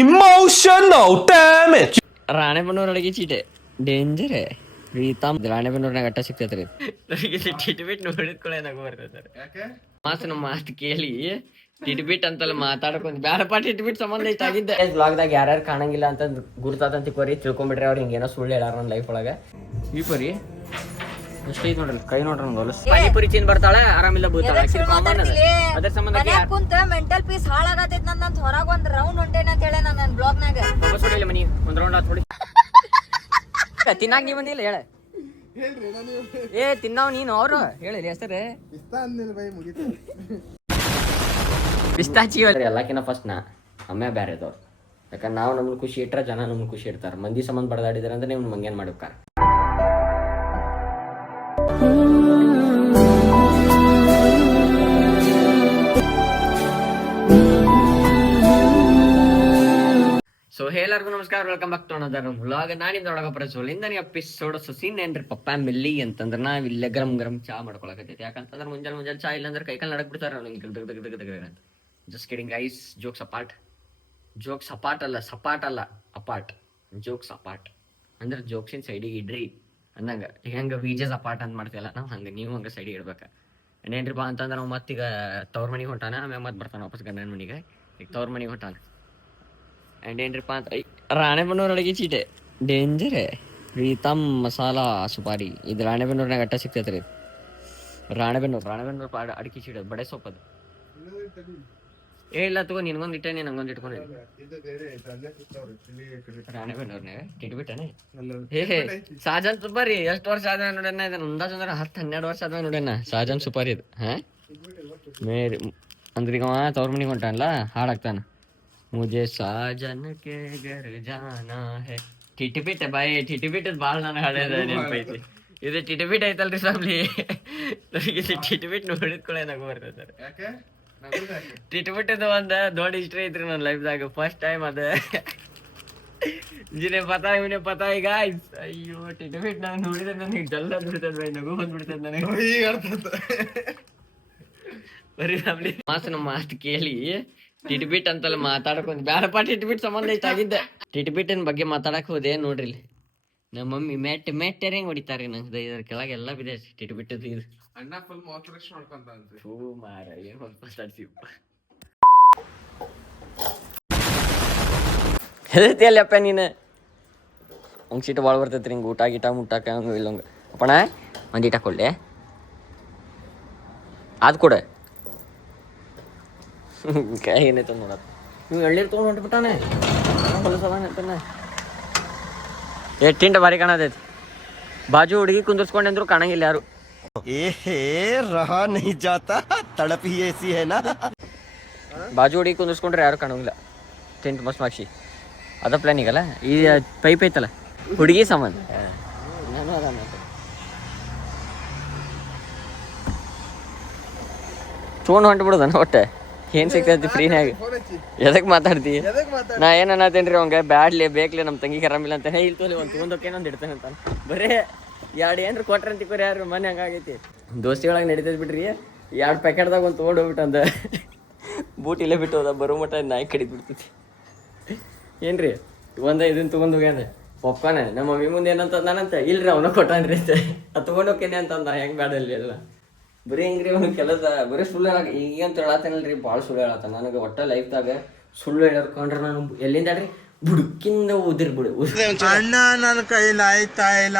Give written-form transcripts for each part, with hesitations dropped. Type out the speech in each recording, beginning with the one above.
Emotional damage. ರಾಣೆಬೆನ್ನೂರೊಳಗೆ ಚೀಟೆ danger Preetham ರಾಣೆಬೆನ್ನೂರ್ನಾಗ ಅಟ್ಟ ಸಿಗ್ತೈತ್ರಿ titbit ನೋಡಿದ್ಕೊಳ್ಳೆ ನಗು ಬರ್ತೈತಾರೆ ನಮ್ಮ ಮಾತು ಕೇಳಿ ಟಿಟ್ಬಿಟ್ ಅಂತಲ್ಲ ಮಾತಾಡ್ಕೊಂಡ್ ಬ್ಯಾಡಪ್ಪ ಟಿಟ್ಬಿಟ್ ಸಂಬಂಧ ಇಷ್ಟ ಆಗಿದ್ದೆ ಬ್ಲಾಗ್ದಾಗ ಯಾರ್ಯಾರು ಕಾಣಂಗಿಲ್ಲ ಅಂತ ಗುರ್ತಾತಂತ ಕೋರಿ ತಿಳ್ಕೊಂಡ್ಬಿಟ್ರಿ ಅವ್ರು ಹಿಂಗೇನೋ ಸುಳ್ಳು ಹೇಳಾರ ನನ್ನ ಲೈಫ್ ಒಳಗೆ ಈ ಪರಿ ಅಷ್ಟೇ ನೋಡ್ರಿ ಕೈ ನೋಡ್ರಿ ಒಂದು ಹೊಲಸು ಪಾನಿಪುರಿ ಚೀನ್ ಬರ್ತಾಳೆ ಆರಾಮಿಲ್ಲ ಬೂತಾಳೆ ಅದ್ರ ಸಂಬಂಧ ಕುಂತ ಮೆಂಟಲ್ ಪೀಸ್ ಹಾಳಾಗತೈತಿ ನನ್ನ ಹೊರಗೆ ಒಂದು ರೌಂಡ್ ಹೊಂಟೇನ ಅಂತ ಹೇಳಿ ನನ್ನ ಬ್ಲಾಗ್ನಾಗ ಹೊಡಿಲ್ಲ ಮನಿ ಒಂದು ರೌಂಡ್ ಆತ್ ಹೊಡಿ ತಿನ್ನಾಗ ನೀ ಬಂದಿಲ್ಲ ಹೇಳ ಏ ತಿನ್ನಾವ್ ನೀನು ಅವ್ರು ಹೇಳಿ ಹೆಸರೇ ಪಿಸ್ತಾಚಿ ಎಲ್ಲಕ್ಕಿಂತ ಫಸ್ಟ್ ನಾ ಅಮ್ಮೆ ಬ್ಯಾರೆ ಇದ್ದವ್ರು ಯಾಕಂದ್ರೆ ನಾವು ನಮ್ಗೆ ಖುಷಿ ಇಟ್ರೆ ಜನ ನಮ್ಗೆ ಖುಷಿ ಇರ್ತಾರೆ ಮಂದಿ ಸಂಬಂಧ ಬಡದಾಡಿದಾರೆ ಅಂದ್ರೆ ನೀವು ಮಂಗೇನ್ ಮಾಡ್ಬೇಕಾರ ಸೊ ಎಲ್ಲರಿಗೂ ನಮಸ್ಕಾರ, welcome back to another vlog. ನಾನಿಂದ ಒಳಗಪ್ಪ ಸೋಲಿಂದ ಎಪಿಸೋಡ್ ಸೀನ್ ಏನ್ರಿ ಪಪ್ಪ ಮಿಲ್ಲಿ ಅಂತಂದ್ರೆ ನಾವ್ ಇಲ್ಲೇ ಗರಂ ಗರಂ ಚಾ ಮಾಡ್ಕೊಳಕತ್ತೈತಿ. ಯಾಕಂತಂದ್ರೆ ಮುಂಜಾನೆ ಚಾ ಇಲ್ಲ ಅಂದ್ರೆ ಕೈಕಾಲ್ ನಡಕ್ ಬಿಡ್ತಾರ ಅಂತ. Just kidding guys, jokes apart. Jokes apart ಅಲ್ಲ, ಸಪಾಟ್ ಅಲ್ಲ, ಅಪಾರ್ಟ್. ಜೋಕ್ಸ್ ಅಪಾರ್ಟ್ ಅಂದ್ರೆ ಜೋಕ್ಸಿನ ಸೈಡಿಗೆ ಇಡ್ರಿ ಅಂದಂಗ. ಹೆಂಗ ವೀಜಸ್ ಅಪಾರ್ಟ್ ಅಂತ ಮಾಡ್ತೀವಲ್ಲ ನಾವು ಹಂಗೆ, ನೀವು ಹಂಗೆ ಸೈಡಿಗೆ ಇಡ್ಬೇಕ. ಏನ್ರಿಪ್ಪ ಅಂತಂದ್ರೆ ನಾವು ಮತ್ತೀಗ ತವ್ರ ಮನೆಗೆ ಹೊಂಟಾನ, ಆಮೇಲೆ ಮತ್ತೆ ಬರ್ತಾನೆ ವಾಪಸ್ ಗಂಡನ ಮನೆಗೆ. ಈಗ ತವ್ರ ಮನೆಗೆ ಹೊಂಟಾನ. ಆ್ಯಂಡ್ ಏನ್ರಿಪ್ಪ ಅಂತ ರಾಣೆಬೆನ್ನೂರೊಳಗೆ ಚೀಟೆ ಡೇಂಜರ್ ಪ್ರೀತಮ್ ಮಸಾಲಾ ಸುಪಾರಿ. ಇದು ರಾಣೆಬೆನ್ನೂರ್ನಾಗ ಅಟ್ಟ ಸಿಗ್ತೈತ್ರಿ. ರಾಣೆಬೆನ್ನೂರು ಅಡಿಕೆ ಚೀಟ ಬಡೆ ಸೊಪ್ಪದು. ಇಲ್ಲ ತಗೋ, ನಿನ್ಗೊಂದು ಇಟ್ಟೆ, ನೀನು ಹಂಗೊಂದು ಇಟ್ಕೊಂಡಿ. ರಾಣೆಬೆನ್ನೂರ್ನಾಗ ಟಿಟ್ಬಿಟ್ಟನೆ ಹೇ ಸಾಜನ್ ಸುಪಾರಿ. ಎಷ್ಟು ವರ್ಷ ಆದ ನೋಡಣ್ಣ ಇದನ್ನ? ಅಂದಾಜ್ ಅಂದ್ರೆ 10-12 ವರ್ಷ ಆದ ನೋಡಣ್ಣ ಸಾಜನ್ ಸುಪಾರಿ ಇದು. ಮೇರಿ ಅಂದ್ರೆ ಈಗ ತವ್ರ ಮನಿಗೆ ಹೊಂಟಾನಲ್ಲ, ಹಾಡಾಗ್ತಾನ. ಮುಜೆ ಸಾಜನ್ ಕೆ ಗರ್ ಜಾನಾ ಹೈ. ಟಿಟ್ಬಿಟ್ ಬಾಯ್, ಟಿಟ್ಬಿಟ್ ಬಾಳ್ ನಾನು ಹಾಡ್ಯದ ನೆನಪೈತಿ. ಇದು ಟಿಟ್ಬಿಟ್ ಐತಲ್ರಿ ಸಾಬ್ಲಿ, ಇದು ಟಿಟ್ಬಿಟ್ ನೋಡಿದ್ಕೊಳ್ಳೆ ನಗು ಬರ್ತೈತೆ. ಟಿಟ್ಬಿಟ್ ಒಂದ್ ದೊಡ್ಡ ಹಿಸ್ಟ್ರಿ ಐತ್ರಿ ನನ್ನ ಲೈಫ್ದಾಗ. ಫಸ್ಟ್ ಟೈಮ್ ಅದ ಜಿನೆ ಪತಾ ಇವನೇ ಪತಾ ಈಗ. ಅಯ್ಯೋ ಟಿಟ್ಬಿಟ್ ನಾನು ನೋಡಿದ್ರೆ ನನಗೆ ಜಲ್ಲ ಬಿಡ್ತದ ಬೈ, ನಗು ಬಂದ್ಬಿಡ್ತದ ನನಗೆ. ಬರೀ ಫ್ಯಾಮಿಲಿ ನಮ್ಮ ಮಾತು ಕೇಳಿ ಟಿಟ್ಬಿಟ್ ಅಂತಲ್ಲ ಮಾತಾಡಕೊಂಡ್ ಬ್ಯಾಡಪ್ಪ ಟಿಟ್ಬಿಟ್ ಸಂಬಂಧ ಇಷ್ಟ ಆಗಿದ್ದೆ. ಟಿಟ್ಬಿಟ್ಟಿನ ಬಗ್ಗೆ ಮಾತಾಡಕ್ ಹೋದೆ ನೋಡ್ರಿ. ನಮ್ಮ ಮಮ್ಮಿ ಮೆಟ್ ಹೆಂಗ್ ಹೊಡಿತಾರೆ ನಂಗೆ. ಇದ್ರ ಕೆಳಗೆ ಎಲ್ಲ ಬಿದೆ ಟಿಟ್ಬಿಟ್ಟದು. ಇದು ಅಣ್ಣ ಫುಲ್ ಮೋಟಿವೇಶನ್ ಮಾಡ್ಕೊಂತ ಹೂ ಮಾರ ಏನ್ ಮಾತಾಡ್ತೀವಿ. ಹೆದರ್ತಿಯಲ್ಲಪ್ಪ ನೀನು. ಹಂಗೆ ಸೀಟು ಭಾಳ ಬರ್ತೈತ್ರಿ ಹಿಂಗೆ ಊಟ ಗೀಟ ಮುಟ್ಟಾಕ ಹಂಗೆ ಇಲ್ಲಂಗೆ. ಅಪ್ಪಣ ಒಂದು ಈಟ ಕೊಡ್ಲೆ ಅದು ಕೊಡ. ಕೈ ಏನೈತ ನೋಡಪ್ಪ, ನೀವು ಎಳ್ಳೀರು ತೊಗೊಂಡು ಹೊಂಟ್ಬಿಟ್ಟಾನೆ ಹೊಲಸದಾನೆ. ಟಿಂಟ ಭಾರಿ ಕಾಣತೈತಿ. ಬಾಜು ಹುಡುಗಿ ಕುಂದಿರ್ಸ್ಕೊಂಡೆ ಅಂದ್ರು ಕಾಣಂಗಿಲ್ಲ ಯಾರು. ಬಾಜು ಹುಡುಗಿ ಕುಂದಿರ್ಸ್ಕೊಂಡ್ರೆ ಯಾರು ಕಾಣಂಗಿಲ್ಲ. ಟೆಂಟ್ ಮಸ್ತ್ ಮಾಕ್ಷಿ ಅದ ಪ್ಲಾನ್ ಈಗಲ್ಲ. ಈ ಪೈಪ್ ಐತಲ್ಲ ಹುಡುಗಿ ಸಂಬಂಧ ನಾನು ಅದ ತೊಗೊಂಡು ಹೊಂಟ್ಬಿಡುದನ. ಒಟ್ಟೆ ಏನ್ ಸಿಗ್ತೈತಿ ಫ್ರೀನಾಗ. ಎದಕ್ಕೆ ಮಾತಾಡ್ತಿ? ನಾ ಏನ್ ಅನ್ನತೇನ್ರಿ ಅವಂಗ, ಬ್ಯಾಡ್ಲಿ ಬೇಕ್ಲಿ ನಮ್ಮ ತಂಗಿ ಆರಾಮಿಲ್ಲ ಅಂತ. ಇಲ್ಲಿ ತೋಲಿ ಒಂದು ತೊಗೊಂಡೋಕೇನೊಂದು ಇಡ್ತಾನೆ ಅಂತ. ಬರೇ ಎರಡು ಏನ್ರಿ ಕೊಟ್ರ ಅಂತಿಕೋರಿ ಯಾರು ಮನೆ ಹಂಗಾಗೈತಿ. ದೋಸ್ತಿ ಒಳಗೆ ನಡೀತೈತಿ ಬಿಡ್ರಿ. 2 ಪ್ಯಾಕೆಟ್ದಾಗ ಒಂದು ತೊಗೊಂಡು ಹೋಗ್ಬಿಟ್ಟಂದ. ಬೂಟ್ ಇಲ್ಲೇ ಬಿಟ್ಟು ಹೋದ, ಬರೋ ಮಟ್ಟ ನಾಯಿ ಕಡಿದು ಬಿಡ್ತೈತಿ. ಏನ್ರಿ ಇದನ್ನ ತೊಗೊಂಡು ಹೋಗ್ಯಾನ ಪಪ್ಪಾನ. ನಮ್ಮ ಮಮ್ಮಿ ಮುಂದೆ ಏನಂತ ನಾನಂತ ಇಲ್ರಿ ಅವನ ಕೊಟ್ಟಾನ್ರಿ ಅಂತ. ಅದು ತೊಗೊಂಡು ಹೋಗ್ತೇನೆ ಅಂತಂದ. ಹೆಂಗೆ ಬ್ಯಾಡಲ್ಲಿ ಎಲ್ಲ ಬರೀ ಹಿಂಗ್ರಿ ಅವ್ನು ಕೆಲಸ ಬರೀ ಸುಳ್ಳು ಹೇಳಕ್ಕೆ. ಈಗಂತ ಹೇಳತ್ತೇನಲ್ರಿ ಭಾಳ ಸುಳ್ಳು ಹೇಳತ್ತ. ನನಗೆ ಒಟ್ಟ ಲೈಫ್ದಾಗ ಸುಳ್ಳು ಹೇಳ್ಕೊಂಡ್ರೆ ನಾನು ಎಲ್ಲಿಂದ ಹೇಳ್ರಿ ಬುಡುಕಿಂದ ಉದಿರ್ಬಿಡು. ನನ್ನ ಕೈಲಾಯ್ತಾ ಇಲ್ಲ,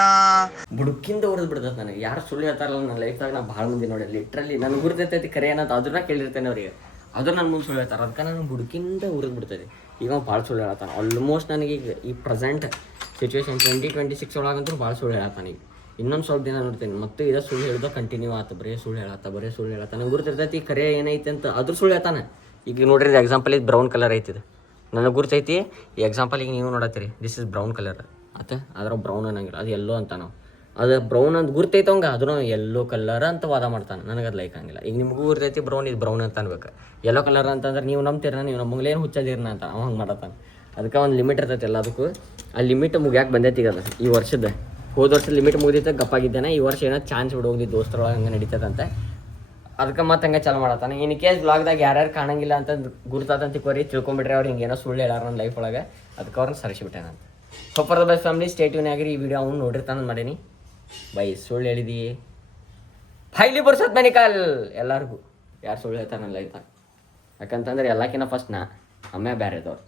ಬುಡುಕಿಂದ ಉರಿದ್ ಬಿಡ್ತದ ನನಗೆ. ಯಾರು ಸುಳ್ಳು ಹೇಳ್ತಾರಲ್ಲ ನನ್ನ ಲೈಫ್ದಾಗ ನಾ ಭಾಳ ಮಂದಿ ನೋಡಿ. ಲಿಟ್ರಲಿ ನನಗೆ ಗುರ್ತೈತಿ ಕರೆ ಏನಂತ ಅದನ್ನ ಕೇಳಿರ್ತೇನೆ ಅವ್ರಿಗೆ. ಅದ್ರ ನನ್ನ ಮುಂದೆ ಸುಳ್ಳು ಹೇಳ್ತಾರೆ. ಅದಕ್ಕೆ ನಾನು ಬುಡುಕಿಂದ ಉರಿದ್ ಬಿಡ್ತದೆ. ಈಗ ಭಾಳ ಸುಳ್ಳು ಹೇಳತ್ತಾನ. ಆಲ್ಮೋಸ್ಟ್ ನನಗೆ ಈ ಪ್ರೆಸೆಂಟ್ ಸಿಚುವೇಶನ್ 2026 ಒಳಗಂತೂ ಭಾಳ ಸುಳ್ಳು ಹೇಳತ್ತಾನ. ಈಗ ಇನ್ನೊಂದು ಸ್ವಲ್ಪ ದಿನ ನೋಡ್ತೀನಿ ಮತ್ತೆ ಇದೇ ಸುಳ್ಳು ಹೇಳ್ದೋ ಕಂಟಿನ್ಯೂ ಆತ. ಬರೀ ಸುಳ್ಳು ಹೇಳತ್ತ. ನಂಗೆ ಗುರುತಿರ್ತೈತಿ ಕರೆ ಏನೈತಿ ಅಂತ. ಅದ್ರ ಸುಳ್ಳು ಹೇಳ್ತಾನೆ. ಈಗ ನೋಡ್ರಿ ಎಕ್ಸಾಂಪಲ್ ಇದು ಬ್ರೌನ್ ಕಲರ್ ಐತಿದೆ, ನನಗೆ ಗುರ್ತೈತಿ. ಈ ಎಕ್ಸಾಂಪಲ್ ಈಗ ನೀವು ನೋಡತ್ತೀರಿ, ದಿಸ್ ಇಸ್ ಬ್ರೌನ್ ಕಲರ್ ಆತ. ಅದ್ರ ಬ್ರೌನ್ ಅನ್ನಂಗಿಲ್ಲ, ಅದು ಎಲ್ಲೋ ಅಂತ. ನಾವು ಅದು ಬ್ರೌನ್ ಅಂತ ಗುರ್ತೈತೆ ಅವಂಗೆ, ಅದನ್ನು ಎಲ್ಲೋ ಕಲರ್ ಅಂತ ವಾದ ಮಾಡ್ತಾನೆ. ನನಗೆ ಅದು ಲೈಕ್ ಹಂಗಿಲ್ಲ. ಈಗ ನಿಮಗೂ ಗುರ್ತೈತಿ ಬ್ರೌನ್, ಇದು ಬ್ರೌನ್ ಅಂತ ಅನ್ಬೇಕು. ಎಲ್ಲೋ ಕಲರ್ ಅಂತಂದ್ರೆ ನೀವು ನಂಬ್ತೀರ, ನೀವು ನಮ್ಮಂಗ್ಲೇ ಏನು ಹುಚ್ಚದಿರ್ನ ಅಂತ ಅವ ಹಂಗೆ ಮಾಡತ್ತಾನೆ. ಅದಕ್ಕೆ ಒಂದು ಲಿಮಿಟ್ ಇರ್ತೈತಿ ಎಲ್ಲದಕ್ಕೂ. ಆ ಲಿಮಿಟ್ ಮುಗ್ಯಾಕೆ ಬಂದೈತಿ ಈಗ. ಅದು ಈ ವರ್ಷದ ಹೋದ ವರ್ಷ ಲಿಮಿಟ್ ಮುಗಿದೈತೆ, ಗಪ್ಪಾಗಿದ್ದಾನೆ. ಈ ವರ್ಷ ಏನೋ ಚಾನ್ಸ್ ಬಿಡೋಗಿ ದೋಸ್ತರೊಳಗೆ ಹಂಗೆ ನಡೀತದಂತೆ. ಅದಕ್ಕೆ ಮತ್ತೆ ಹಂಗೆ ಚಾಲು ಮಾಡತ್ತಾನೆ. ಇನ್ ಕೇಸ್ ಬ್ಲಾಗ್ದಾಗ ಯಾರ್ಯಾರು ಕಾಣಂಗಿಲ್ಲ ಅಂತ ಗುರ್ತಾತಂತ ತಿಳ್ಕೊರಿ, ತಿಳ್ಕೊಂಬಿಟ್ರೆ ಅವ್ರು ಹಿಂಗೇನೋ ಸುಳ್ಳು ಹೇಳಾರ ನನ್ನ ಲೈಫ್ ಒಳಗೆ, ಅದಕ್ಕೆ ಅವ್ರನ್ನ ಸರಿಸಿಬಿಟ್ಟೆ ನಾನು. Super the best family, stay tune ಆಗಿರಿ. ಈ ವಿಡಿಯೋ ಅವ್ನು ನೋಡಿರ್ತಾನೆ ಮಾಡೀನಿ. ಬೈ ಸುಳ್ಳು ಹೇಳಿದಿ ಫೈಲಿ ಬರ್ಸತ್ ಮೆನಿಕಲ್ ಎಲ್ಲರಿಗೂ. ಯಾರು ಸುಳ್ಳು ಹೇಳ್ತಾನಲ್ಲ ಆಯ್ತಾ, ಯಾಕಂತಂದ್ರೆ ಎಲ್ಲಕ್ಕಿಂತ ಫಸ್ಟ್ ಅಮ್ಮೆ ಬೇರೆದವ್ರು.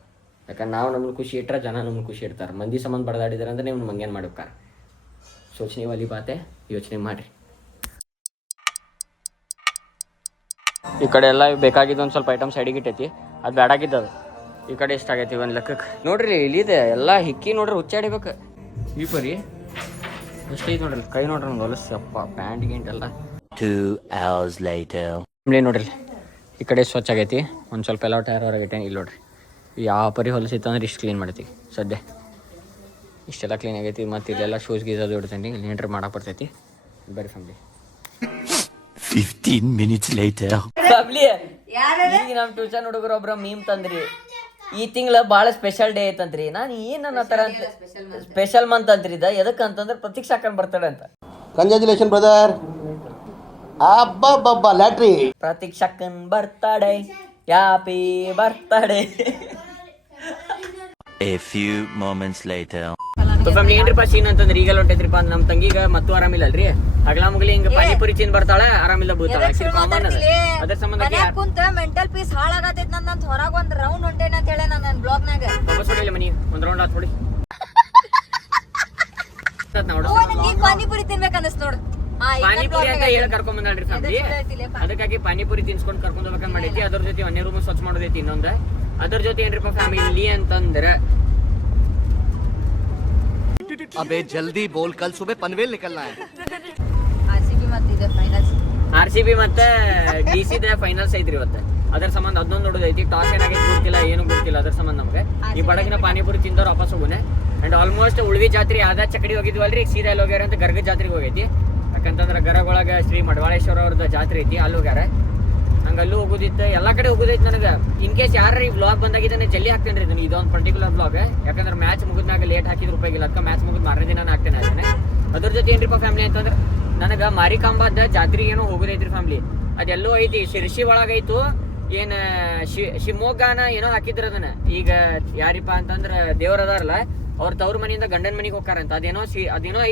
ಯಾಕಂದ್ರೆ ನಾವು ನಮ್ಮನ್ನು ಖುಷಿ ಇಟ್ಟರೆ ಜನ ನಮ್ಮನ್ನು ಖುಷಿ ಇಡ್ತಾರೆ. ಮಂದಿ ಸಂಬಂಧ ಬಡ್ದಾಡಿದ್ರೆ ಅಂದ್ರೆ ನೀವು ಮಂಗೇನು ಮಾಡ್ಬೇಕಾರೆ ಸೋಚನೆ ವಾಲಿ ಬಾತೆ, ಯೋಚನೆ ಮಾಡಿರಿ. ಈ ಕಡೆ ಎಲ್ಲ ಬೇಕಾಗಿದ್ದು ಒಂದು ಸ್ವಲ್ಪ ಐಟಮ್ ಸೈಡಿಗೆ ಇಟ್ಟೈತಿ, ಅದು ಬೇಡಾಗಿದ್ದದು. ಈ ಕಡೆ ಎಷ್ಟಾಗೈತಿ ಒಂದು ಲೆಕ್ಕಕ್ಕೆ ನೋಡ್ರಿ. ಇಲ್ಲಿದೆ ಎಲ್ಲ ಹಿಕ್ಕಿ ನೋಡ್ರಿ, ಹುಚ್ಚಾಡಿಬೇಕು ಈ ಪರಿ ಎಷ್ಟೈತಿ ನೋಡ್ರಿ. ಕೈ ನೋಡ್ರಿ ಒಂದು ಹೊಲಸು ಅಪ್ಪ, ಪ್ಯಾಂಟ್ ಗಿಂಟೆಲ್ಲ. 2 hours later. ನೋಡ್ರಿ ಈ ಕಡೆ ಸ್ವಚ್ಛ ಆಗೈತಿ, ಒಂದು ಸ್ವಲ್ಪ ಎಲ್ಲ ಟೈರ್ ಹೊರಗೈತೆ. ಇಲ್ಲಿ ನೋಡ್ರಿ ಯಾವ ಪರಿ ಹೊಲಸಿತ್ತು ಅಂದ್ರೆ ಇಷ್ಟು ಕ್ಲೀನ್ ಮಾಡ್ತೀವಿ ಸದ್ಯ. ಇಷ್ಟೆಲ್ಲ ಕ್ಲೀನ್ ಆಗೈತಿ. ಮತ್ತು ಇಲ್ಲೆಲ್ಲ ಶೂಸ್ ಗೀಸ್ ಅದು ಇಡ್ತೇನೆ, ಇಲ್ಲಿ ಎಂಟ್ರ್ ಮಾಡಕ್ಕೆ ಬರ್ತೈತಿ. ಬರೀ ಫ್ಯಾಮಿಲಿ 15 minutes later. ಫ್ಯಾಮಿಲಿ ಈಗ ನಮ್ಮ ಟ್ಯೂಷನ್ ಹುಡುಗರು ಒಬ್ರು ಮೀಮ್ ತಂದ್ರಿ, ಈ ತಿಂಗಳ ಭಾಳ ಸ್ಪೆಷಲ್ ಡೇ ಐತಂತ್ರಿ. ನಾನು ಏನು ಅನ್ನೋ ಥರ ಅಂತ ಸ್ಪೆಷಲ್ ಮಂತ್ ಅಂತ್ರಿ ಇದು. ಎದಕ್ಕೆ ಅಂತಂದ್ರೆ ಪ್ರತೀಕ್ಷಾ ಹಾಕೊಂಡು ಬರ್ತಾಳೆ ಅಂತ. Congratulation brother. ಅಬ್ಬಬ್ಬಬ್ಬ ಲ್ಯಾಟ್ರಿ. ಪ್ರತೀಕ್ಷಾಕನ್ birthday, happy birthday. A few moments later. Family ಏನ್ರಿಪ್ಪ ಸೀನ್ ಅಂತಂದ್ರೆ ಈಗಲ್ಲ ಹೊಂಟೈತ್ರಿಪ್ಪ ಅಂದ್ರೆ ನಮ್ಮ ತಂಗಿಗೆ ಮತ್ತು ಆರಾಮಿಲ್ಲಲ್ರಿ. ಹಗಲ ಮುಗಲಿ ಹಿಂಗ ಪಾನಿಪುರಿ ತಿಂದು ಬರ್ತಾಳೆ, ಆರಾಮಿಲ್ಲ ಬೂತಾಳೆ. ಕಾಮನ್ ಅದ. ಅದ್ರ ಸಂಬಂಧ ಕುಂತ ಮೆಂಟಲ್ ಪೀಸ್ ಹಾಳಾಗತೈತಿ ನಂದಂತ ಹೊರಗೆ ಒಂದ್ ರೌಂಡ್ ಹೊಂಟೇನ ಅಂತ ಹೇಳಿ ನನ್ನ ಬ್ಲಾಗ್ನಾಗ ಹೊಡಿಲ್ಲ ಮನಿ ಒಂದ್ ರೌಂಡ್ ಆತ್ ಹೊಡಿ. ಪಾನಿಪುರಿ ತಿನ್ಬೇಕು ಅನಸ್ ನೋಡು. ಪಾನಿಪುರಿ ಅಂತ ಹೇಳಿ ಕರ್ಕೊಂಡ್ ಬಂದ್ರಿ ಫ್ಯಾಮಿಲಿ. ಅದಕ್ಕಾಗಿ ಪಾನಿಪುರಿ ತಿನ್ಸ್ಕೊಂಡು ಕರ್ಕೊಂಡ್ ಹೋಗ್ಬೇಕಂತ ಮಾಡೈತಿ. ಅದ್ರ ಜೊತೆ ಒಂದೇ ರೂಮ್ ಸ್ವಚ್ಛ ಮಾಡೋದೈತಿ ಇನ್ನೊಂದು. ಅದ್ರ ಜೊತೆ ಏನ್ರಿಪ್ಪ ಫ್ಯಾಮಿಲಿ ಅಂತಂದ್ರೆ अबे जल्दी बोल, कल सुबह पनवेल निकलना है. RCB ಮತ್ತೆ DC ದ ಫೈನಲ್ಸ್ ಐತ್ರಿ ಇವತ್ತು. ಅದ್ರ ಸಂಬಂಧ ಅದೊಂದು ನೋಡೋದೈತಿ. ಟಾಸ್ ಏನಾಗೈತಿ ಗೊತ್ತಿಲ್ಲ, ಏನು ಗೊತ್ತಿಲ್ಲ. ಅದ್ರ ಸಂಬಂಧ ನಮ್ಗೆ ಈ ಬಡಗಿನ ಪಾನಿಪುರಿ ತಿಂದವ್ರು ವಾಪಸ್ ಹೋಗುನೆ. ಅಂಡ್ ಆಲ್ಮೋಸ್ಟ್ ಉಳ್ವಿ ಜಾತ್ರೆ ಆದ ಚಕಡಿ ಹೋಗಿದ್ವಲ್ರಿ, ಈಗ ಸೀದಾ ಎಲ್ಲಿ ಹೋಗ್ಯಾರ ಅಂತ ಗರ್ಗ ಜಾತ್ರೆಗೆ ಹೋಗೈತಿ. ಯಾಕಂತಂದ್ರೆ ಗರಗೊಳಗೆ ಶ್ರೀ ಮಡವಾಳೇಶ್ವರ ಅವ್ರದ್ದು ಜಾತ್ರೆ ಐತಿ, ಅಲ್ಲಿ ಹೋಗ್ಯಾರ. ಹಂಗೆ ಅಲ್ಲೂ ಹೋಗೋದಿತ್ತು, ಎಲ್ಲ ಕಡೆ ಹೋಗೋದೈತಿ. ನನಗೆ ಇನ್ ಕೇಸ್ ಯಾರು ಈ ವ್ಲಾಗ್ ಬಂದಾಗಿದ್ದಾನೆ ಜಲ್ದಿ ಹಾಕ್ತೇನೆ ರೀ ಇದನ್ನು. ಇದೊಂದು ಪರ್ಟಿಕ್ಯುಲರ್ ವ್ಲಾಗ್. ಯಾಕಂದ್ರೆ ಮ್ಯಾಚ್ ಮುಗಿದ್ಮ್ಯಾಗ ಲೇಟ್ ಹಾಕಿದ್ರು ಉಪಯೋಗಿಲ್ಲ. ಅದಕ್ಕೆ ಮ್ಯಾಚ್ ಮುಗಿದ್ ಮಾರನೇ ದಿನ ಹಾಕ್ತೇನೆ ಅದನ್ನೇ. ಅದ್ರ ಜೊತೆ ಏನ್ರಿಪ್ಪ ಫ್ಯಾಮಿಲಿ ಅಂತಂದ್ರೆ ನನಗೆ ಮಾರಿಕಾಂಬಾದ ಜಾತ್ರೆಗೆ ಏನೋ ಹೋಗೋದೈತ್ರಿ ಫ್ಯಾಮಿಲಿ. ಅದೆಲ್ಲೂ ಐತಿ, ಶಿರ್ಸಿ ಒಳಗೈತು. ಏನು ಶಿವಮೊಗ್ಗನ ಏನೋ ಹಾಕಿದ್ರು ಅದನ್ನ. ಈಗ ಯಾರಿಪ್ಪ ಅಂತಂದ್ರೆ ದೇವ್ರದಾರಲ್ಲ ಅವ್ರ ತವ್ರ ಮನೆಯಿಂದ ಗಂಡನ ಮನೆಗೆ ಹೋಗ್ತಾರಂತ. ಅದೇನೋ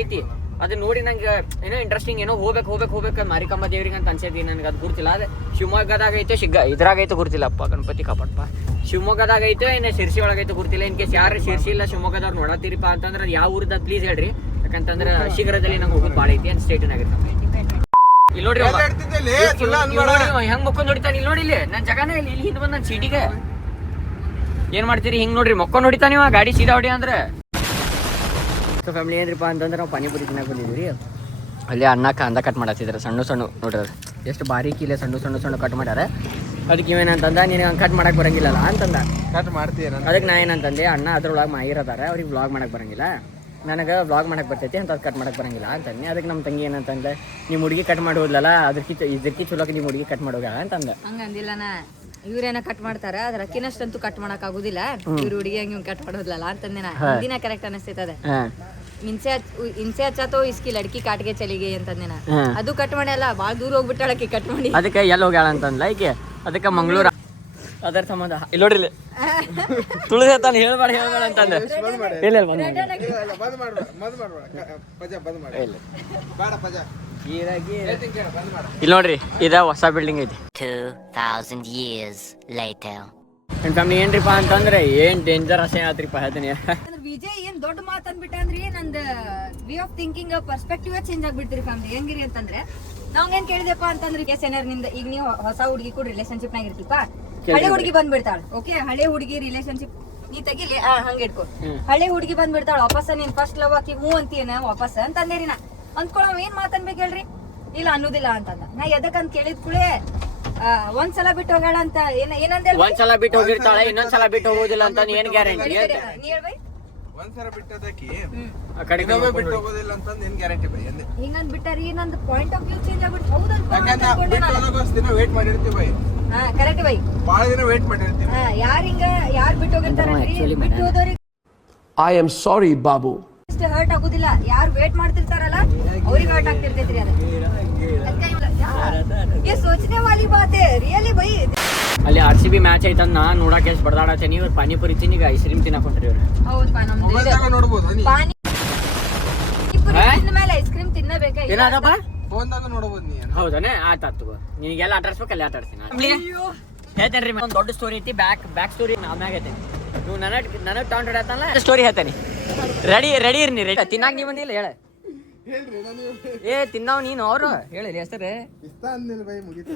ಐತಿ. ಅದನ್ನ ನೋಡಿ ನಂಗೆ ಏನೋ ಇಂಟ್ರೆಸ್ಟಿಂಗ್, ಏನೋ ಹೋಗ್ಬೇಕು ಮಾರಿಕಾಂಬ ದೇವ್ರಿಗೆ ಅಂತ ಅನ್ಸೈತಿ. ನನಗೆ ಅದು ಗುರ್ತಿಲ್ಲ. ಅದು ಶಿವಮೊಗ್ಗದಾಗ ಐತೆ, ಇದ್ರಾಗೈತೆ ಗುರ್ತಿಲ್ಲಪ್ಪ. ಗಣಪತಿ ಕಾಪಾಡಪ್ಪ. ಶಿವಮೊಗ್ಗದಾಗ ಐತೆ ಏನು ಶಿರ್ಸಿ ಒಳಗೈತೆ ಗುರ್ತಿಲ್ಲ. ಇನ್ ಕೇಸ್ ಯಾರು ಶಿರ್ಸಿ ಇಲ್ಲ ಶಿವಮೊಗ್ಗದವ್ರು ನೋಡತ್ತೀರಿಪ್ಪ ಅಂತಂದ್ರೆ ಅದು ಯಾವ ಊರದ ಪ್ಲೀಸ್ ಹೇಳ್ರಿ. ಯಾಕಂತಂದ್ರೆ ಶೀಘ್ರದಲ್ಲಿ ನಂಗೆ ಹೋಗೋದು ಭಾಳ ಐತಿ ಅಂತ ಸ್ಟೇಟ್ ಆಗಿರ್ತಾನೆ. ಇಲ್ಲಿ ನೋಡ್ರಿ ಹೆಂಗ್ ಮಕ್ಕೊಂಡ್ ನೋಡಿತಾನೆ. ಇಲ್ಲಿ ನೋಡಿ, ಇಲ್ಲಿ ನನ್ನ ಜಗನೇ ಇಲ್ಲಿ ಹಿಂದ್ ಬಂದ್ ನನ್ನ ಸೀಟಿಗೆ ಏನ್ ಮಾಡ್ತೀರಿ ಹಿಂಗ್ ನೋಡ್ರಿ ಮಕ್ಕೊಂಡ್ ನೋಡಿತಾನೆ ಇವ ಗಾಡಿ ಸೀದಾ ಹೊಡಿ ಅಂದ್ರೆ. ಫ್ಯಾಮಿಲಿ ಏನ್ರಿಪ್ಪ ಅಂತಂದ್ರೆ ನಾವು ಪಾನಿಪುರಿ ತಿನ್ನಕ್ಕೆ ಬಂದಿದ್ವಿ. ಅಲ್ಲಿ ಅನ್ನ ಕಾಂದ ಕಟ್ ಮಾಡತ್ತಿದ್ದಾರೆ ಸಣ್ಣ ನೋಡ್ರಿ. ಎಷ್ಟು ಬಾರೀಕಿ ಇಲ್ಲ, ಸಣ್ಣ ಕಟ್ ಮಾಡ್ಯಾರ. ಅದಕ್ಕೆ ಇವೇನಂತಂದ ನೀನು ಹಂಗೆ ಕಟ್ ಮಾಡಕ್ಕೆ ಬರಂಗಿಲ್ಲಲ್ಲ ಅಂತಂದ. ಕಟ್ ಮಾಡ್ತೀಯ? ಅದಕ್ಕೆ ನಾ ಏನಂತಂದೆ, ಅಣ್ಣ ಅದ್ರೊಳಗೆ ಮಾಯಿರದಾರ, ಅವ್ರಿಗೆ ವ್ಲಾಗ್ ಮಾಡಕ್ಕೆ ಬರಂಗಿಲ್ಲ, ನನಗೆ ವ್ಲಾಗ್ ಮಾಡಕ್ಕೆ ಬರ್ತೈತಿ ಅಂತ ಅದು ಕಟ್ ಮಾಡಕ್ಕೆ ಬರಂಗಿಲ್ಲ ಅಂತಂದೆ. ಅದಕ್ಕೆ ನಮ್ಮ ತಂಗಿ ಏನಂತಂದೆ, ನೀವು ಹುಡುಗಿ ಕಟ್ ಮಾಡೋದಿಲ್ಲಲ್ಲ, ಇದಕ್ಕೆ ಚಲೋಕೆ ನೀವು ಹುಡುಗಿ ಕಟ್ ಮಾಡೋಗ ಅಂತಂದ. ಹಂಗಂದಿಲ್ಲ ನಾ. ಇವ್ರೇನ ಕಟ್ ಮಾಡ್ತಾರ, ಅದ್ರ ಅಕ್ಕಿನಷ್ಟಂತೂ ಕಟ್ ಮಾಡಕ್ ಆಗುದಿಲ್ಲ. ಇವ್ರ ಹುಡುಗಿ ಹಂಗ ಕಟ್ ಮಾಡೋದಿಲ್ಲ ಅಂತಂದೆ ನಾ. ಹಿಂದಿನ ಕರೆಕ್ಟ್ ಅನಿಸ್ತೈತದ. ಇನ್ಸೆ ಹಚ್ಚಾತೋ ಇಸ್ಕಿ ಲಡ್ಕಿ ಕಾಟ್ಗೆ ಚಲಿಗೆ ಅಂತಂದೆ ನಾ. ಅದು ಕಟ್ ಮಾಡಲ್ಲ, ಭಾಳ ದೂರ ಹೋಗ್ಬಿಟ್ಟಾಳಕಿ ಕಟ್ ಮಾಡಿ. ಅದಕ್ಕೆ ಎಲ್ಲಿ ಹೋಗ್ಯಾಳ ಅಂತಂದ್ಲ ಈಕೆ. ಅದಕ್ಕೆ ಮಂಗಳೂರು ಅದರ ಸಂಬಂಧ ಇಲ್ಲಿ ನೋಡ್ರಿ ತುಳಿದ ತಾನು ಹೇಳ್ಬೇಡ ಅಂತಂದೆ. ಇಲ್ಲ ಇಲ್ಲಿ ನೋಡ್ರಿ, ಇದ ಹೊಸ ಬಿಲ್ಡಿಂಗ್ ಐತಿ. 2000 years later. ನನ್ನ ಫ್ಯಾಮಿಲಿ ಏನ್ರಿಪ್ಪ ಅಂತಂದ್ರೆ ಏನ್ ಡೇಂಜರ್ ಅಸೇ ಆತ್ರಿಪ್ಪ ಹೇಳ್ತೀನಿ. ವಿಜಯ್ ಏನ್ ದೊಡ್ಡ ಮಾತು ಅಂದ್ಬಿಟ್ಟಂದ್ರಿ, ನಂದು way of thinking perspective change ಆಗ್ಬಿಡ್ತೀರಿ ಫ್ಯಾಮಿಲಿ. ಹೆಂಗಿರಿ ಅಂತಂದ್ರೆ ನಾವೇನ್ ಕೇಳಿದೆಪ್ಪ ಅಂತಂದ್ರೆ ಕೇಸ್ ಏನಾರ ನಿಮ್ದ ಈಗ ನೀವು ಹೊಸ ಹುಡುಗಿ ಕೂಡ ರಿಲೇಶನ್ಶಿಪ್ ನಾಗ ಇರ್ತಿಪ್ಪ, ಹಳೆ ಹುಡುಗಿ ಬಂದ್ಬಿಡ್ತಾಳ. ಓಕೆ, ಹಳೆ ಹುಡುಗಿ ರಿಲೇಶನ್ಶಿಪ್ ನೀ ತೆಗಿಲಿ, ಹಂಗ ಇಟ್ಕೊ. ಹಳೆ ಹುಡುಗಿ ಬಂದ್ಬಿಡ್ತಾಳ ವಾಪಸ್, ನೀನ್ ಫಸ್ಟ್ ಲವ್ ಹಾಕಿ ಹೂ ಅಂತೀನ ವಾಪಸ್ ಅಂತಂದೇರಿ. ನಾ ಅಂದ್ಕೊಳವ ಏನ್ ಮಾತನ್ಬೇಕು ಹೇಳ್ರಿ, ಇಲ್ಲ ಅನ್ನೋದಿಲ್ಲ ಅಂತಂದ. ನಾ ಎದಕ್ಕಂತ ಕೇಳಿದ್ ಕೂಡಲೇ ಒಂದ್ಸಲ ಬಿಟ್ಟು ಹೋಗ್ಯಾಳ ಅಂತ ಏನಂದ್ರೆ, ಒಂದ್ಸಲ ಬಿಟ್ಟು ಹೋಗಿರ್ತಾಳೆ, ಇನ್ನೊಂದ್ಸಲ ಬಿಟ್ಟು ಹೋಗೋದಿಲ್ಲ ಅಂತ ಏನ್ ಗ್ಯಾರಂಟಿ? ನೀ ಹೇಳ್ಬೈ ಒಂದ್ಸಲ ಬಿಟ್ಟದಕ್ಕೆ ಬಿಟ್ಟು ಹೋಗೋದಿಲ್ಲ ಅಂತ ಏನ್ ಗ್ಯಾರಂಟಿ ಬೈ? ಹಿಂಗಂದ್ ಬಿಟ್ಟಾರಿ, ನಂದು ಪಾಯಿಂಟ್ ಆಫ್ ವ್ಯೂ ಚೇಂಜ್ ಆಗ್ಬಿಟ್ಟು ಹೌದಾ ದಿನ ವೇಟ್ ಮಾಡಿರ್ತೀವಿ ಬೈ. ಹಾ ಕರೆಕ್ಟ್ ಬೈ, ಬಾಳ ದಿನ ವೇಟ್ ಮಾಡಿರ್ತೀವಿ. ಯಾರ್ ಬಿಟ್ಟು ಹೋಗಿರ್ತಾರಲ್ರಿ, ಬಿಟ್ಟು ಹೋದವ್ರಿಗೆ ಐ ಆಮ್ ಸಾರಿ ಬಾಬು, ಹರ್ಟ್ ಆಗುದಿಲ್ಲ. ಯಾರು ವೇಟ್ ಮಾಡ್ತಿರ್ತಾರಲ್ಲ ಅವ್ರಿಗೆ ಹರ್ಟ್ ಆಗ್ತಿರ್ತೈತ್ರಿ. ಅದು ये सोचने वाली बात है रियली भाई. ಅಲ್ಲಿ RCB ಮ್ಯಾಚ್ ಐತಂದ್ ನಾ ನೋಡಕ್ಕೆ ಎಷ್ಟು ಬಡದಾಡತ್ತೀನಿ. ಇವ್ರು ಪಾನಿಪುರಿ ತಿನ್ನಿ ಈಗ ಐಸ್ ಕ್ರೀಮ್ ತಿನ್ನಕೊಂಡ್ರಿ ಇವ್ರು. ಹೌದಪ್ಪ ನಮ್ದು ನೋಡ್ಬೋದು ಪಾನಿಪುರಿ ತಿಂದ ಮೇಲೆ ಐಸ್ ಕ್ರೀಮ್ ತಿನ್ನಬೇಕಾ? ಏನಾದಪ್ಪ ಫೋನ್ದಾಗ ನೋಡ್ಬೋದು ನೀ. ಹೌದಾನೆ ಆತಾತು. ನಿನಗೆಲ್ಲ ಆಟ ಆಡ್ಸ್ಬೇಕು ಅಲ್ಲಿ ಆಟ ಆಡ್ತೀನಿ. ಹೇಳ್ತೇನ್ರಿ ಒಂದು ದೊಡ್ಡ ಸ್ಟೋರಿ ಐತಿ. ಬ್ಯಾಕ್ ಸ್ಟೋರಿ ಆಮ್ಯಾಗ ಐತೇನಿ. ನೀವು ನನಗೆ ಟೌನ್ ಹೊಡ್ಯಾತಲ್ಲ ಸ್ಟೋರಿ ಹೇಳ್ತೇನೆ. ರೆಡಿ ಇರ್ನಿ. ರೆಡಿ ತಿನ್ನಾಕ ನೀವು ಬಂದಿಲ್ಲ ಹೇಳ. ಏ ತಿನ್ನಾವ್ ನೀನು ಅವರು ಹೇಳಿ ಹೆಸರು ಇಷ್ಟ ಅಂದಿಲ್ಲ ಬೈ ಮುಗಿತು.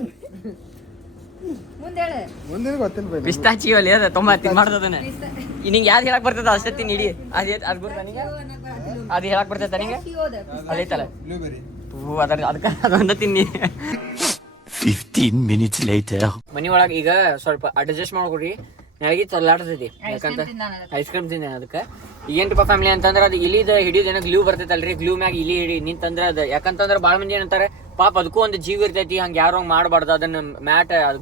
ಮುಂದೆ ಹೇಳು. ಮುಂದಿನ ಗೊತ್ತಿಲ್ಲ ಬೈ. ಪಿಸ್ತಾಚಿಯೋ ಅಲ್ಲಿ ಅದ ತುಂಬ ತಿನ್ಮಾಡ್ದದನ್ನ. ನಿಂಗೆ ಯಾವ್ದು ಹೇಳಕ್ ಬರ್ತದ ಅಷ್ಟೇ ತಿನ್ನಿ ಇಡಿ. ಅದು ಗೊತ್ತಾ ನಿಂಗೆ? ಅದು ಹೇಳಕ್ ಬರ್ತೈತ ನಿಂಗೆ? ಅಲ್ಲೈತಲ್ಲ ಬ್ಲೂಬೆರಿ. ಅದಕ್ಕೆ ಅದೊಂದು ತಿನ್ನಿ. 15 minutes later. ಮನಿ ಒಳಗೆ ಈಗ ಸ್ವಲ್ಪ ಅಡ್ಜಸ್ಟ್ ಮಾಡ್ಕೊಡ್ರಿ. ನನಗೆ ತಲ್ಲಾಡ್ತೈತಿ ಯಾಕಂತ ಐಸ್ ಕ್ರೀಮ್ ತಿಂದೆ ಅದಕ್ಕೆ. ಏನ್ರಪ್ಪ ಫ್ಯಾಮಿಲಿ ಅಂತಂದ್ರೆ ಅದು ಇಲಿದ ಹಿಡಿಯೋದು ಏನೋ ಗ್ಲೂ ಬರ್ತೈತಲ್ರಿ. ಗ್ಲೂ ಮ್ಯಾಗ ಇಲಿ ಹಿಡಿ ನಿಂತಂದ್ರೆ ಅದು ಯಾಕಂತಂದ್ರೆ ಭಾಳ ಮಂದಿ ಏನಂತಾರೆ ಪಾಪ ಅದಕ್ಕೂ ಒಂದು ಜೀವ ಇರ್ತೈತಿ. ಹಂಗೆ ಯಾರು ಹಂಗೆ ಮಾಡಬಾರ್ದು. ಅದನ್ನ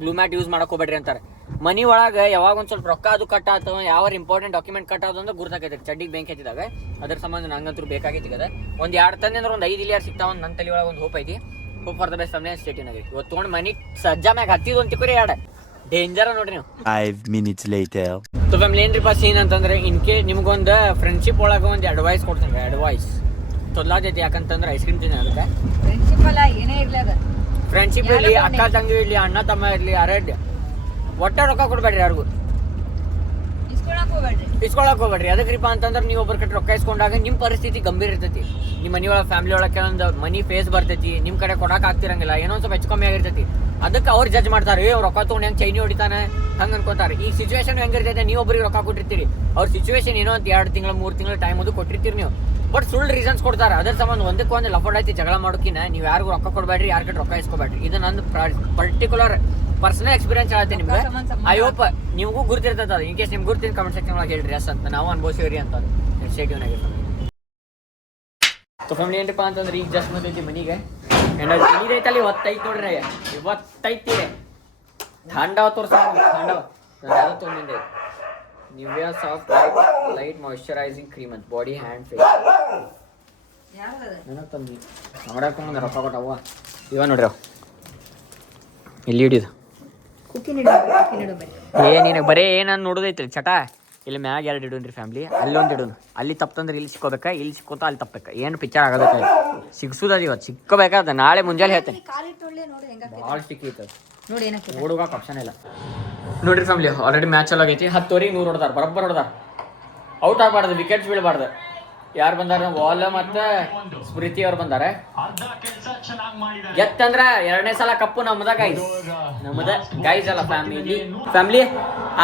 ಗ್ಲೂ ಮ್ಯಾಟ್ ಯೂಸ್ ಮಾಡಕ್ ಹೋಗ್ಬೇಡ್ರಿ ಅಂತಾರೆ. ಮನಿ ಒಳಗೆ ಯಾವಾಗ ಒಂದು ಸ್ವಲ್ಪ ರೊಕ್ಕ ಅದು ಕಟ್ ಆತ ಯಾವ ಇಂಪಾರ್ಟೆಂಟ್ ಡಾಕ್ಯುಮೆಂಟ್ ಕಟ್ ಆದ ಅಂದ್ರೆ ಗುರ್ತಾಕೈತಿ. ಚಡ್ಡಿಗೆ ಬೆಂಕಿ ಹತ್ತಿದಾಗ ಅದ್ರ ಸಂಬಂಧ ನಂಗಂತೂ ಬೇಕಾಗೈತಿ ಅದ. ಒಂದು 2 ತಂದೆ ಅಂದ್ರೆ ಒಂದು 5 ಇಲಿಯಾರು ಸಿಗ್ತಾವ. ನನ್ನ ತಲೆ ಒಳಗೆ ಒಂದು ಹೋಪ್ ಐತಿ. Hope for the best family ಸ್ಟೇಟಿನಾಗ ಇವತ್ತು ತೊಗೊಂಡು ಮನಿ ಸಜ್ಜಾ ಮ್ಯಾಗ ಹತ್ತಿದ್ ಒಂದು ತಿಕ್ಕೋರಿ 2 ಡೇಂಜರ್ ನೋಡ್ರಿ ನೀವು. 5 minutes later. ಸೊ ಫ್ಯಾಮಿಲಿ ಏನ್ರಿಪ್ಪ ಸೀನ್ ಅಂತಂದ್ರೆ ಇನ್ ಕೇಸ್ ನಿಮ್ಗೊಂದು ಫ್ರೆಂಡ್ಶಿಪ್ ಒಳಗೆ ಒಂದು ಅಡ್ವೈಸ್ ಕೊಡ್ತೀನಿ. ಅಡ್ವೈಸ್ ತೊದ್ಲಾದೈತಿ ಯಾಕಂತಂದ್ರೆ ಐಸ್ ಕ್ರೀಮ್ ತಿನ್ನ ಅದಕ್ಕೆ. ಫ್ರೆಂಡ್ಶಿಪ್ ಅಲ್ಲ ಏನೇ ಇರ್ಲಿ ಅದ. ಫ್ರೆಂಡ್ಶಿಪ್ ಇರಲಿ, ಅಕ್ಕ ತಂಗಿ ಇರಲಿ, ಅಣ್ಣ ತಮ್ಮ ಇರಲಿ, ಅರೆಡ್ ಒಟ್ಟ ರೊಕ್ಕ ಕೊಡ್ಬೇಡ್ರಿ ಯಾರಿಗೂ. ಇಸ್ಕೊಳಕ್ ಹೋಗ್ಬೇಡ್ರಿ. ಅದಕ್ರಿಪ್ಪ ಅಂತಂದ್ರೆ ನೀವು ಒಬ್ಬರ ಕಡೆ ರೊಕ್ಕ ಇಸ್ಕೊಂಡಾಗ ನಿಮ್ಮ ಪರಿಸ್ಥಿತಿ ಗಂಭೀರ ಇರ್ತೈತಿ. ನಿಮ್ಮ ಮನಿ ಒಳಗೆ ಫ್ಯಾಮಿಲಿ ಒಳಗೆ ಕೆಲವೊಂದು ಮನಿ ಫೇಸ್ ಬರ್ತೈತಿ. ನಿಮ್ಮ ಕಡೆ ಕೊಡಕ್ಕೆ ಆಗ್ತಿರಂಗಿಲ್ಲ. ಏನೋ ಒಂದು ಸ್ವಲ್ಪ ಹೆಚ್ಚು ಕಮ್ಮಿ ಆಗಿರ್ತೈತಿ. ಅದಕ್ಕೆ ಅವ್ರು ಜಡ್ಜ್ ಮಾಡ್ತಾರೆ. ರೊಕ್ಕ ತೊಗೊಂಡು ಹೆಂಗೆ ಚೈನಿ ಹೊಡಿತಾನೆ ಹಂಗೆ ಅನ್ಕೋತಾರೆ. ಈ ಸಿಚುವೇಶನ್ ಹೆಂಗಿರ್ತೈತೆ ನೀವು ಒಬ್ಬರಿಗೆ ರೊಕ್ಕ ಕೊಟ್ಟಿರ್ತೀರಿ. ಅವ್ರ ಸಿಚುವೇಶನ್ ಏನೋ ಅಂತ 2 ತಿಂಗಳು 3 ತಿಂಗಳು ಟೈಮ್ ಅದು ಕೊಟ್ಟಿರ್ತೀರಿ ನೀವು. ಬಟ್ ಸುಳ್ಳು ರೀಸನ್ಸ್ ಕೊಡ್ತಾರೆ. ಅದ್ರ ಸಂಬಂಧ ಒಂದಕ್ಕೊಂದು ಲಫಡ್ ಐತಿ. ಜಗಳ ಮಾಡೋಕಿನ ನೀವು ಯಾರಿಗೂ ರೊಕ್ಕ ಕೊಡಬೇಡ್ರಿ, ಯಾರ ಕಡೆ ರೊಕ್ಕ ಇಸ್ಕೊಬೇಡ್ರಿ. ಇದು ನಂದು ಪರ್ಟಿಕ್ಯುಲರ್ ಪರ್ಸನಲ್ ಎಕ್ಸ್ಪೀರಿಯನ್ಸ್ ಹೇಳ್ತೀನಿ ನಿಮ್ಗೆ. ಐ ಹೋಪ್ ನಿಮಗೂ ಗುರ್ತಿರ್ತದ. ಇನ್ ಕೇಸ್ ನಿಮ್ಗೆ ಗುರ್ತಿನ ಕಮೆಂಟ್ ಸೆಕ್ಷನ್ ಒಳಗೆ ಹೇಳ್ರಿ ಅಷ್ಟ ಅಂತ ನಾವು ಅನ್ಭವಿಸಿವ್ರಿ ಅಂತ ಇನ್ಸ್ಟಿಟ್ಯೂಟ್ನಾಗ. ಸೊ ಫ್ಯಾಮಿಲಿ ಏನ್ರಿಪ್ಪ ಅಂತಂದ್ರೆ ಈಗ ಜಸ್ಟ್ ಬಂದೈತಿ ಮನಿಗೆ. ಇಲ್ಲಿದೈತಲ್ಲಿ ಇವತ್ತೈತಿ ನೋಡ್ರಿ. ಇವತ್ತೈತಿ ಥಂಡವ ತೋರ್ಸ. ಥಂಡವ ಯಾವ್ದು ತೊಗೊಂಡಿದ್ದೆ ನಿವ್ಯಾ ಸಾಫ್ಟ್ ಲೈಟ್ ಮಾಯಿಶ್ಚರೈಸಿಂಗ್ ಕ್ರೀಮ್ ಅಂತ ಬಾಡಿ ಹ್ಯಾಂಡ್ ಫೇಸ್ ನನಗೆ ತಂದು ನೋಡಕ್ಕೆ ರೊಕ್ಕ ಕೊಟ್ಟವ. ಇವ ನೋಡ್ರಿ ಅವು ಇಲ್ಲಿ ಹಿಡಿದು ನಿನಗೆ ಬರೀ ಏನನ್ನು ನೋಡೋದೈತಿ ಚಟ. ಇಲ್ಲಿ ಮ್ಯಾಗ 2 ಇಡೋನ್ರಿ ಫ್ಯಾಮಿಲಿ. ಅಲ್ಲೊಂದು ಇಡೋನು. ಅಲ್ಲಿ ತಪ್ಪಂದ್ರೆ ಇಲ್ಲಿ ಸಿಕ್ಕೋಬೇಕಾ, ಇಲ್ಲಿ ಸಿಕ್ಕೋತಾ ಅಲ್ಲಿ ತಪ್ಪಬೇಕಾ. ಏನು ಪಿಕ್ಚರ್ ಆಗೋದಕ್ಕೆ ಸಿಗ್ಸೋದ ಇವತ್ತು ಸಿಕ್ಕೋಬೇಕಾದ. ನಾಳೆ ಮುಂಜಾನೆ ಹೇಳ್ತೇನೆ. ಭಾಳ ಸಿಕ್ಕೈತೆ ಓಡುವಾಗ ಆಪ್ಷನ್ ಇಲ್ಲ ನೋಡ್ರಿ ಫ್ಯಾಮಿಲಿ. ಆಲ್ರೆಡಿ ಮ್ಯಾಚ್ ಎಲ್ಲ ಆಗೈತಿ. 10 ಓವರಿಗೆ 100 ಹೊಡೆದಾರ. ಬರೋಬ್ಬರ ಹೊಡೆದಾರ. ಔಟ್ ಆಗಬಾರ್ದು, ವಿಕೆಟ್ಸ್ ಬೀಳಬಾರ್ದು. ಯಾರು ಬಂದಾರ? ವಾಲ್ ಮತ್ತೆ ಸ್ಮೃತಿ ಅವ್ರು ಬಂದಾರೆ. ಗೆತ್ತಂದ್ರ 2ನೇ ಸಲ ಕಪ್ಪು ನಮ್ಮದ ಗೈಸ್. ನಮ್ಮದ ಗೈಸ್ ಅಲ್ಲ ಫ್ಯಾಮಿಲಿ.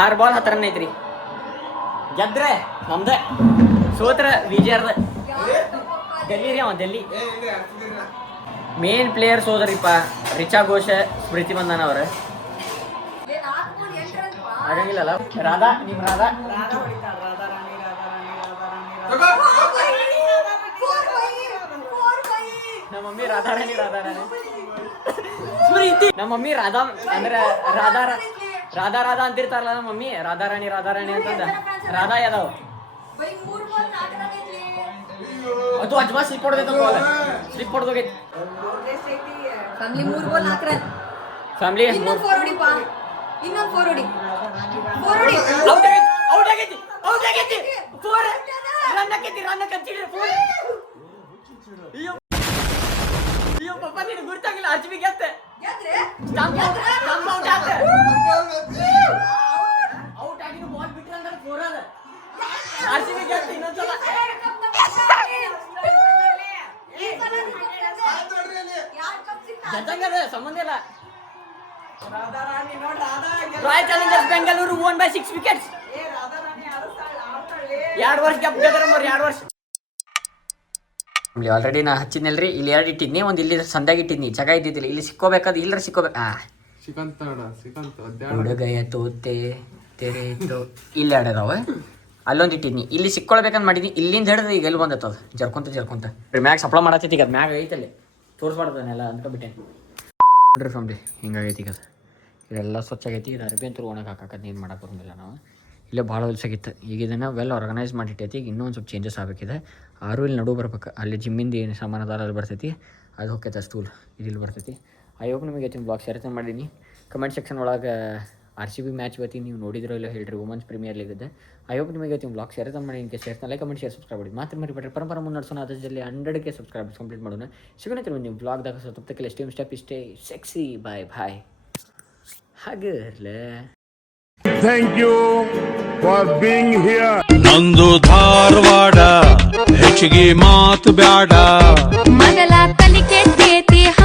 6 ಬಾಲ್ 10 ರನ್ ಐತ್ರಿ. ಗೆದ್ರೆ ನಮ್ದೆ, ಸೋತ್ರ ವಿಜಯರ್ದ. ಡೆಲ್ಲಿ ರೀ ಅವ ಡೆಲ್ಲಿ ಮೇನ್ ಪ್ಲೇಯರ್ಸ್ ಹೋದ್ರಿಪ್ಪ. ರಿಚಾ ಘೋಷ, ಸ್ಮೃತಿ ಬಂದಾನ ಅವ್ರ. ಆಗಂಗಿಲ್ಲಲ್ಲ ರಾಧಾ. ನಿಮ್ ರಾಧಾ ನಮ್ಮ ಮಮ್ಮಿ ರಾಧಾರಾಣಿ ಸ್ಮೃತಿ. ನಮ್ಮ ಮಮ್ಮಿ ರಾಧಾ ಅಂದ್ರೆ ರಾಧಾ ಅಂತಿರ್ತಾರಲ್ಲ ನಮ್ಮ ಮಮ್ಮಿ. ರಾಧಾರಾಣಿ ಅಂತಂದ ರಾಧಾ ಯಾದವ್. ಅದು ಅಜ್ಮಾ ಸ್ಲಿಪ್ ಹೊಡೆದೈತೆ. ಸ್ಲಿಪ್ ಹೊಡೆದೋಗೈತಿ ಫ್ಯಾಮಿಲಿ. 3 ball 4 run family. ಇನ್ನೊಂದು 4 ಹೊಡಿ ಪಾ. ಇನ್ನೊಂದು 4 ಹೊಡಿ. 4 ಹೊಡಿ. ಔಟ್ ಆಗೈತಿ 4 ರನ್ ಆಕೈತಿ. ರನ್ ಕಚ್ಚಿಡ್ರಿ 4. ಅಯ್ಯೋ ಪಾಪ ನೀನು ಗುರ್ತಾಗಿಲ್ಲ. RCB ಗೆದ್ದೆ. ಸ್ಟಂಪ್ ಔಟ್ ಆತ. ಔಟ್ ಆಗಿನ ಬಾಲ್ ಬಿಟ್ರೆ ಅಂದ್ರೆ 4 ಅದ. RCB ಗೆದ್ದೆ ಇನ್ನೊಂದ್ಸಲ. ಗೆದ್ದಂಗದ ಸಂಬಂಧ ಇಲ್ಲ. Royal Challengers Bengaluru won by 6 wickets. 2 ವರ್ಷ ಗ್ಯಾಪ್ ಗೆದ್ರ ಮರ 2 ವರ್ಷ. ಆಲ್ರೆಡಿ ನಾ ಹಚ್ಚಿದ್ನಲ್ರಿ. ಇಲ್ಲಿ 2 ಇಟ್ಟಿದ್ನಿ. ಒಂದು ಇಲ್ಲಿ ಸಂಧ್ಯಾಗ ಇಟ್ಟಿದ್ನಿ. ಜಾಗ ಇದ್ದಿದ್ದಿಲ್ಲ. ಇಲ್ಲಿ ಸಿಕ್ಕೋಬೇಕಾದ ಇಲ್ಲರ ಸಿಕ್ಕೋಬೇಕು. ಹುಡುಗಯ್ಯ ತೋತೆ ತೆರೆ ಇಲ್ಲಿ 2 ಅದಾವ. ಅಲ್ಲೊಂದು ಇಟ್ಟಿದ್ನಿ. ಇಲ್ಲಿ ಸಿಕ್ಕೊಳ್ಬೇಕಂತ ಮಾಡಿದ್ನಿ. ಇಲ್ಲಿಂದ ಹಿಡಿದು ಈಗ ಎಲ್ಲಿ ಬಂದತ್ತದ ಜರ್ಕೊಂತ ಮ್ಯಾಗ ಸಪ್ಲ ಮಾಡತ್ತೈತಿ. ಈಗ ಅದು ಮ್ಯಾಗ ಐತಲ್ಲಿ ತೋರಿಸ್ಬಾರ್ದನ್ನೆಲ್ಲ ಅನ್ಕೊಬಿಟ್ಟೆ ನೋಡ್ರಿ ಫ್ಯಾಮಿಲಿ. ಹಿಂಗಾಗೈತಿ ಈಗ. ಇದೆಲ್ಲ ಸ್ವಚ್ಛ ಆಗೈತಿ. ಇದು ಅರ್ಬಿ ಅಂತೂ ಒಣಗಿ ಹಾಕಕ್ಕೆ ಏನು ಮಾಡಕ್ಕೆ ಬರೋಂಗಿಲ್ಲ ನಾವು. ಇಲ್ಲೇ ಭಾಳ ಹೊಲ್ಸಾಗಿತ್ತು. ಈಗ ಇದನ್ನು ವೆಲ್ ಆರ್ಗನೈಸ್ ಮಾಡಿಟ್ಟೈತಿ. ಈಗ ಇನ್ನೊಂದು ಸ್ವಲ್ಪ ಚೇಂಜಸ್ ಆಗಬೇಕಿದೆ. 6 ಇಲ್ಲಿ ನಡು ಬರ್ಬೇಕು. ಅಲ್ಲಿ ಜಿಮ್ಮಿಂದ ಏನು ಸಾಮಾನು ಅದ ಅಲ್ಲಿ ಬರ್ತೈತಿ. ಅದು ಹೋಗ್ತೈತೆ ಸ್ಟೂಲ್. ಇಲ್ಲಿ ಬರ್ತೈತಿ. ಐ ಹೋಪ್ ನಿಮಗೆ ಇವತ್ತಿನ ಬ್ಲಾಗ್ ಶೇರ್ ಮಾಡೀನಿ. ಕಮೆಂಟ್ ಸೆಕ್ಷನ್ ಒಳಗೆ RCB ಮ್ಯಾಚ್ ಇವತ್ತಿ ನೀವು ನೋಡಿದ್ರೋ ಇಲ್ಲ ಹೇಳ್ರಿ, ವುಮೆನ್ಸ್ ಪ್ರೀಮಿಯರ್ ಲೀಗ್ ಇದೆ. ಐ ಹೋಪ್ ನಿಮಗೆ ಇವತ್ತಿನ ಬ್ಲಾಗ್ ಶೇರ್ ಮಾಡಿ. ಇನ್ಕೆ share like comment share subscribe ಮಾಡಿ. ಮಾತ್ರ ಮರಿಬೇಡ್ರಿ, ಪರಂಪರೆ ಮುನ್ನಡೆಸೋಣ. ಅದರಲ್ಲಿ 100K ಸಬ್ಸ್ಕ್ರೈಬರ್ಸ್ ಕಂಪ್ಲೀಟ್ ಮಾಡೋಣ. ಸಿಗೋಣ ಒಂದು ಬ್ಲಾಗ್ದಾಗ. ಸೊ ತಪ್ಪಕ್ಕೆ ಸ್ಟೆಪ್ ಇಷ್ಟೇ ಸೆಕ್ಸಿ ಬಾಯ್ ಹಾಗಿರ್ಲೆ. Thank you for being here. ನಂದು ಧಾರವಾಡ ಹೆಚ್ಚಿಗೆ ಮಾತು ಬ್ಯಾಡ ಮೊದಲ ಕಲಿಕೆ